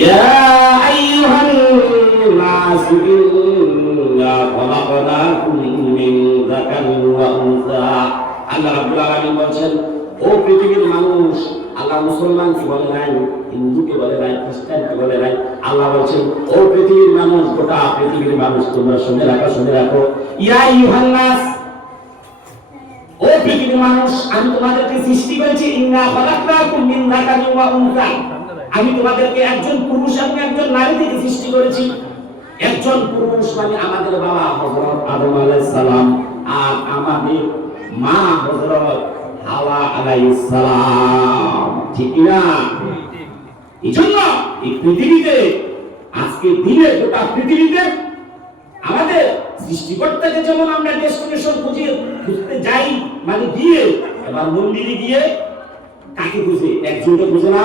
ইয়া আইয়ুহান নাস ইন্না খলাকনাকুম মিন যাকারিন ওয়া উনসা। আল্লাহ রাব্বুল আলামিন বলেন, ও পৃথিবীর মানুষ, আল্লাহ মুসলমানকে বলে নাই, হিন্দুকে বলে নাই, খ্রিস্টানকে বলে নাই, আল্লাহ বলছেন ও পৃথিবীর মানুষ, গোটা পৃথিবীর মানুষ তোমরা শুনে রাখো। ইয়া আইয়ুহান নাস, ও পৃথিবীর মানুষ, আমি তোমাদেরকে সৃষ্টি করেছি, ইন্না খলাকনাকুম মিন যাকারিন ওয়া উনসা, আমি তোমাদেরকে একজন পুরুষ এবং একজন নারী থেকে সৃষ্টি করেছি। একজন পুরুষ মানে আমাদের বাবা হযরত আদম আলাইহিস সালাম, আর আমাদের মা হযরত হাওয়া আলাইহিস সালাম, ঠিক না? এইজন্য এই পৃথিবীতে আজকে দিনে গোটা পৃথিবীতে আমাদের সৃষ্টিকর্তাকে যেমন আমরা ডেস্টিনেশন খুঁজতে যাই, মানে গিয়ে এবার মন্দিরে গিয়ে কাকে খুঁজে? একজনকে খুঁজে না,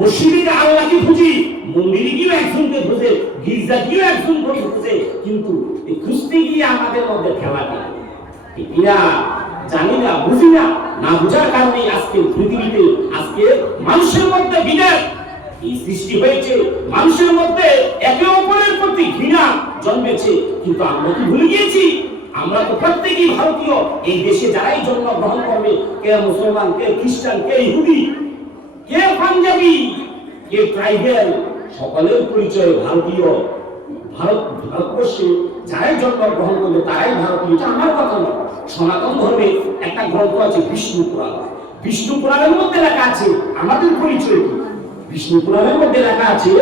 মসজিদে আল্লাহকে খুঁজি, মন্দিরে গিয়ে একজনকে খুঁজে, গির্জা গিয়ে একজনকে খুঁজে, কিন্তু এই খুঁজতে গিয়ে আমাদের মধ্যে খেলা নেই, ঠিক না? জানি না, বুঝি না, না বুঝার কারণে আজকে পৃথিবীতে আজকে মানুষের মধ্যে বিভেদ এই সৃষ্টি হয়েছে, মানুষের মধ্যে একে অপরের প্রতি ঘৃণা জন্মেছে। কিন্তু আমরা কি ভুলে গিয়েছি? আমরা তো প্রত্যেকেই ভারতীয়। এই দেশে যারাই জন্মগ্রহণ করবে, কে মুসলমান, কে খ্রিস্টান, কে ইহুদি, কে পাঞ্জাবি, কে ট্রাইবেল, সকলের পরিচয় ভারতীয়। ভারতবর্ষে যারাই জন্মগ্রহণ করবে তারাই ভারতীয়। এটা আমার কথা নয়, সনাতন ধর্মে একটা গ্রন্থ আছে বিষ্ণু পুরাণ। বিষ্ণু পুরাণের মধ্যে লেখা আছে আমাদের পরিচয় কি। বিষ্ণু পুরাণের মধ্যে লেখা আছে,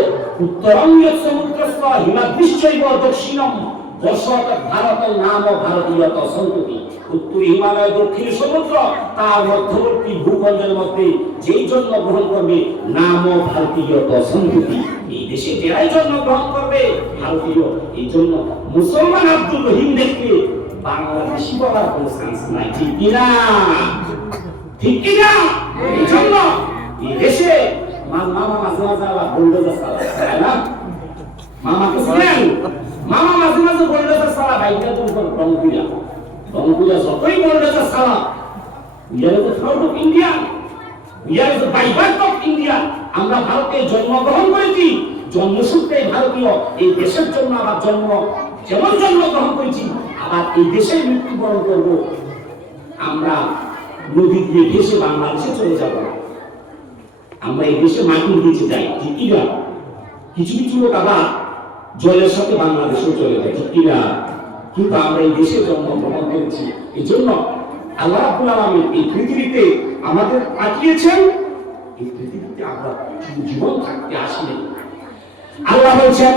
উত্তরং সমুদ্রস্থ হিমাদ্রিশ্চৈব দক্ষিণম বর্ষত ভারতের নাম ভারতীয়ত সন্ততি। উত্তর হিমালয়, দক্ষিণ সমুদ্র, তার মধ্যবর্তী ভূখণ্ডের মধ্যে যেই জন্মগ্রহণ করবে নাম ভারতীয়ত সন্ততি। এই দেশে যারাই জন্মগ্রহণ করবে ভারতীয়। এই জন্য মুসলমান আব্দুল রহিম দেখে বাংলাদেশি বলার কোনো চান্স নাই, ঠিক কিনা? ঠিক কিনা? এই জন্য এই দেশে মামা মাঝে মাঝে আবার বুলডোজার চালায়, তাই না? মামাকে শুনেন, মামা মাঝে মাঝে বুলডোজার চালা, বাইকটা তো রংপুরা যতই বুলডোজার চালা, we are the proud of India, we are the by birth of India। আমরা ভারতে জন্মগ্রহণ করেছি, জন্মসূত্রে ভারতীয়। এই দেশের জন্য আবার যেমন জন্মগ্রহণ করেছি, আবার এই দেশে মৃত্যুবরণ করব। আমরা নদী দিয়ে ভেসে বাংলাদেশে চলে যাব না, আমরা এই দেশে মাটির নিচে যাই, ঠিক কিনা? কিছু কিছু লোক আবার জলের সাথে বাংলাদেশেও চলে যায়, ঠিক কিনা? কিন্তু আমরা এই দেশে জন্মগ্রহণ করেছি। এই জন্য আল্লাহ রাব্বুল আলামিন এই পৃথিবীতে আমাদের পাঠিয়েছেন। এই পৃথিবীতে আমরা জীবন থাকতে আসিনি। আল্লাহ বলছেন,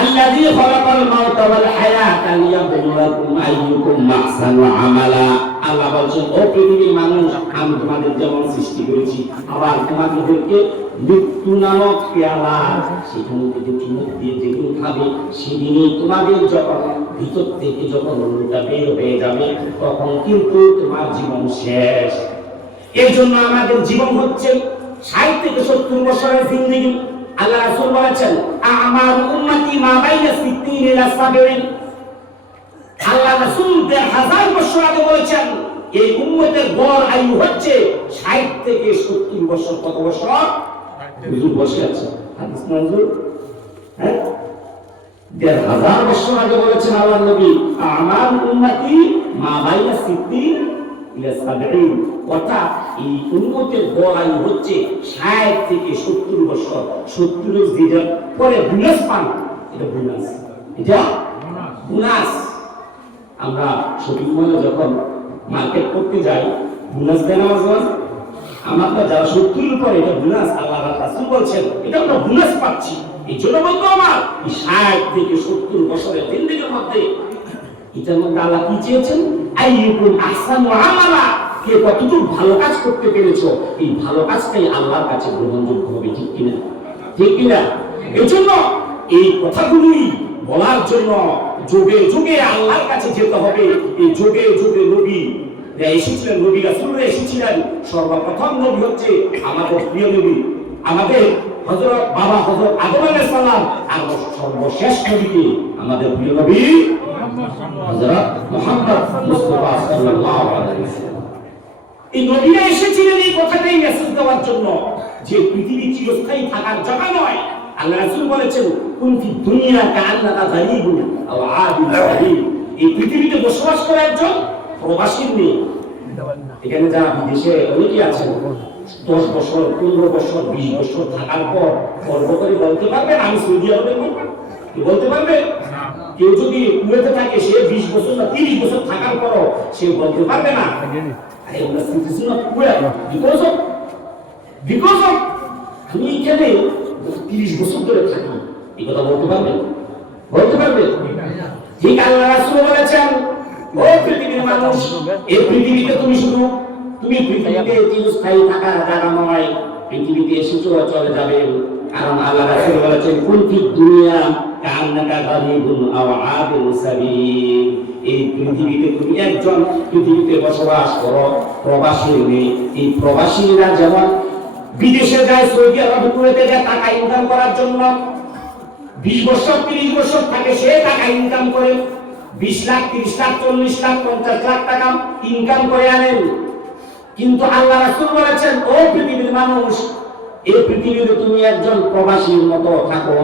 আল্লাযী খালাকাল মাউতা ওয়াল হায়াতা লিয়াবলুয়াকুম আইয়ুকুম আহসানু আমালা। আল্লাহ বলছেন, ও পৃথিবীর মানুষ, আমি তোমাদের যেমন সৃষ্টি করেছি, আবার তোমাদেরকে মৃত্যু নামক পেয়ালা, সেখান থেকে চুমুক দিয়ে যেগুলো খাবে, সেদিনই তোমাদের যখন ভিতর থেকে যখন রূহটা বের হয়ে যাবে, তখন কিন্তু তোমার জীবন শেষ। এই জন্য আমাদের জীবন হচ্ছে 60 থেকে 70 বছরের জিন্দেগি। আল্লাহ রাসূল বলেছেন, আমার উম্মতি মা বাইনা 60 ইলা 70। আল্লাহ রাসূল 1000 বছর আগে বলেছেন এই উম্মতের গড় আয়ু হচ্ছে 60 থেকে 70 বছর। কত বছর? হুজুর বসে আছে, হাদিস মঞ্জুর। হ্যাঁ, 1000 বছর আগে বলেছেন আল্লাহ নবী, আমার উম্মতি মা বাইনা 60 ইলা 70। অর্থাৎ এই উম্মতের গড় আয়ু হচ্ছে 60 থেকে 70 বছর। 70 যেটা পরে বোনাস পান, এটা বোনাস, এটা বোনাস। আমরা শপিং মলে যখন মার্কেট করতে যাই, বোনাস দেন আমার, আমরা যারা 70 পরে এটা বোনাস। আল্লাহ রাসূল বলছেন এটা আমরা বোনাস পাচ্ছি। এই জন্য বলতো আমার 60 থেকে 70 বছরের জিন্দেগির মধ্যে এটার মধ্যে আল্লাহ কি চেয়েছেন? আইয়ুকুম আহসানু আমালা, কে কতটুকু ভালো কাজ করতে পেরেছো, এই ভালো কাজটাই আল্লাহর কাছে গ্রহণযোগ্য হবে, ঠিক কিনা? ঠিক কিনা? এই জন্য এই কথাগুলি বলার জন্য যুগে যুগে আল্লাহর কাছে যেতে হবে। এই যুগে যুগে নবী এসেছিলেন, নবী রাসূলরা এসেছিলেন। সর্বপ্রথম নবী হচ্ছে আমাদের প্রিয় নবী, আমাদের হযরত আদম আলাইহিস সালাম। আর সর্বশেষ নবী আমাদের প্রিয় নবী হযরত মুহাম্মদ মুস্তাফা সাল্লাল্লাহু আলাইহি ওয়াসাল্লাম। এই নবীরা এসেছিলেন এই কথাটাই মেসেজ দেওয়ার জন্য। যে পৃথিবী চিরস্থায়ী থাকার জায়গা নয়। আল্লাহ রাসূল বলেছেন কুনফি দুনিয়া কান্নাকা গারিবুন আও আবিদ সাবিল। এই পৃথিবীতে বসবাস করে একজন প্রবাসীর মেয়ে। এখানে যারা বিদেশে অনেকেই আছেন 10 বছর 15 বছর 20 বছর থাকার পর গর্ব করে বলতে পারবেন আমি সৌদি আরবে বলতে পারবে? কেউ যদি কুয়েতে থাকে সে 20 বছর না 30 বছর থাকার পরও সে বলতে পারবে না I am a citizen of Kuwait because of আমি এখানে 30 বছর ধরে থাকি, এই কথা বলতে পারবে? বলতে পারবে? ঠিক আল্লাহ রাসূল বলেছেন ও পৃথিবীর মানুষ, এই পৃথিবীতে তুমি পৃথিবীতে চিরস্থায়ী থাকার জায়গা নয়, পৃথিবীতে এসেছো চলে যাবে। কারণ আল্লাহ রাসূল বলেছেন কুনফি দুনিয়া কান্নাকা গারিবুন আও আবির সাবিল। এই পৃথিবীতে তুমি একজন পৃথিবীতে বসবাস করো প্রবাসী মেয়ে। এই প্রবাসীরা যেমন বিদেশে যায়, সৌদি আরব কুয়েতে যায় টাকা ইনকাম করার জন্য, 20 বছর 30 বছর থাকে, সে টাকা ইনকাম করে 20 লাখ 30 লাখ 40 লাখ 50 লাখ টাকা ইনকাম করে আনেন। কিন্তু আল্লাহ রাসূল বলেছেন ও পৃথিবীর মানুষ, এই পৃথিবীতে তুমি একজন প্রবাসীর মতো থাকো।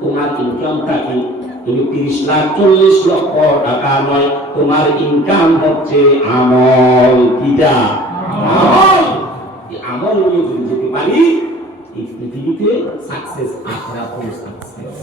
তোমার ইনকামটা কি? তুমি 30 লাখ 40 লক্ষ টাকা নয়, তোমার ইনকাম হচ্ছে আমল। কিটা? আমল। এই আমল নিয়ে যদি যেতে পারি এই পৃথিবীতে সাকসেস, আখিরাতেও সাকসেস।